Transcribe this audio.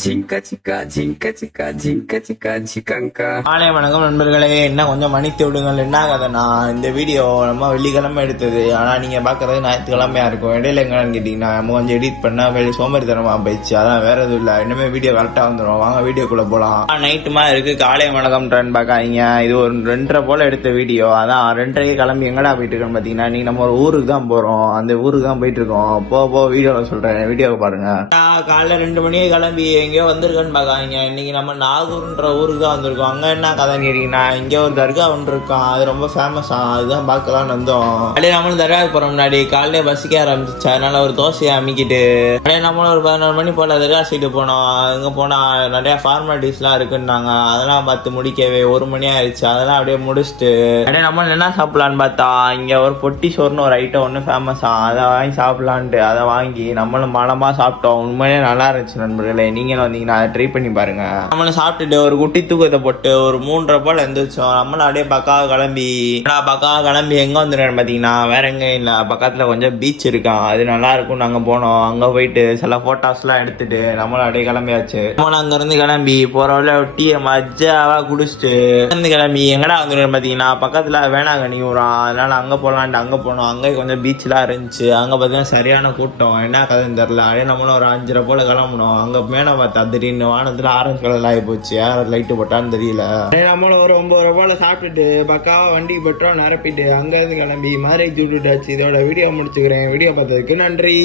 ஜிங்கா சிக்கா ஜிங்கா சிக்கா ஜிங்கா சிக்கா ஜிகாங்கா. மாலை வணக்கம் நண்பர்களே. என்ன கொஞ்சம் மன்னித்து விடுங்கள். என்ன கதைனா, இந்த வீடியோ நம்ம வெள்ளிக்கிழமை எடுத்தது, ஆனா நீங்க பாக்குறது ஞாயிற்றுக்கிழமையா இருக்கும். இடையில எங்கன்னு கேட்டீங்கன்னா நம்ம கொஞ்சம் எடிட் பண்ணா வெளியே சோம்பேறித்தனமா போயிடுச்சு. அதான் வேற எதுவும் இல்ல. இனிமே வீடியோ கரெக்டா வந்துடும். வாங்க வீடியோக்குள்ள போலாம். நைட்டுமா இருக்கு, காலை வணக்கம் ட்ரெண்ட் பாக்காதீங்க. இது ஒரு 2:30 போல எடுத்த வீடியோ. அதான் 2:30 கிளம்பி எங்கடா போயிட்டு இருக்கோம் பாத்தீங்கன்னா, நீ நம்ம ஒரு ஊருக்கு தான் போறோம். அந்த ஊருக்கு தான் போயிட்டு இருக்கோம். போ வீடியோல சொல்றேன், வீடியோவை பாருங்க. காலைல 2 மணிக்கு கிளம்பி எங்கேயோ வந்திருக்கேன்னு பாக்காதீங்க. இன்னைக்கு நம்ம நாகூர்ன்ற ஊருக்கு தான் வந்திருக்கோம். அங்க என்ன கதைன்னு கேட்டீங்கன்னா, இங்க ஒரு தர்கா ஒன்று இருக்கான். அது ரொம்ப ஃபேமஸா. அதுதான் பார்க்கலாம் வந்தோம். அப்படியே நம்மளும் தர்காவுக்கு போற முன்னாடி காலையிலே பசிக்க ஆரம்பிச்சிச்சு. அதனால ஒரு தோசையை அமைக்கிட்டு அப்படியே நம்மளும் ஒரு 11 மணி போல தர்கா சைடு போனோம். அங்க போனா நிறைய ஃபார்மாலிட்டிஸ்லாம் இருக்குன்னாங்க. அதெல்லாம் பார்த்து முடிக்கவே 1 மணி ஆயிடுச்சு. அதெல்லாம் அப்படியே முடிச்சுட்டு அப்படியே நம்ம என்ன சாப்பிடலான்னு பார்த்தா, இங்க ஒரு பொட்டி சோறுன்னு ஒரு ஐட்டம் ஒன்று ஃபேமஸா. அதை வாங்கி சாப்பிடலான்ட்டு அதை வாங்கி நம்மளும் மலமா சாப்பிட்டோம். உண்மையிலே நல்லா இருந்துச்சு நண்பர்களே. நீங்களும் வந்தீங்கன்னா அதை ட்ரை பண்ணி பாருங்க. நம்மளும் சாப்பிட்டுட்டு ஒரு குட்டி தூக்கத்தை போட்டு ஒரு 3:30 போல எழுந்திரிச்சோம். நம்மளும் அப்படியே பக்காவை கிளம்பி எங்க வந்துருக்கேன்னு பாத்தீங்கன்னா, வேற எங்க இல்ல, பக்கத்துல கொஞ்சம் பீச் இருக்கான். அது நல்லா இருக்கும். நாங்க போனோம். அங்க போயிட்டு சில போட்டோஸ் எல்லாம் எடுத்துட்டு நம்மளும் அப்படியே கிளம்பியாச்சு. நம்மளும் அங்க இருந்து கிளம்பி போற வழியில டீயை மஜாவா குடிச்சிட்டு இருந்து கிளம்பி எங்கடா வந்துருக்கேன்னு பாத்தீங்கன்னா, பக்கத்துல வேளாங்கண்ணி ஊரான். அதனால அங்க போலான்ட்டு அங்க போனோம். அங்க கொஞ்சம் பீச்லாம் இருந்துச்சு. அங்க பாத்தீங்கன்னா சரியான கூட்டம். என்ன கதைன்னு தெரியல. அப்படியே நம்மளும் ஒரு 5:30 போல கிளம்பணும். அங்க மேல பார்த்தா திடீர்னு வானத்துல ஆரஞ்சு கலர்ல ஆகி போச்சு. யார் லைட்டு போட்டான்னு தெரியல. நம்மளும் ஒரு 9 போல சாப்பிட்டுட்டு பக்காவா வண்டி பெட்ரோல் நிரப்பிட்டு அங்க இருந்து கிளம்பி மேரேஜ் விட்டுட்டாச்சு. இதோட வீடியோ முடிச்சுக்கிறேன். வீடியோ பார்த்ததுக்கு நன்றி.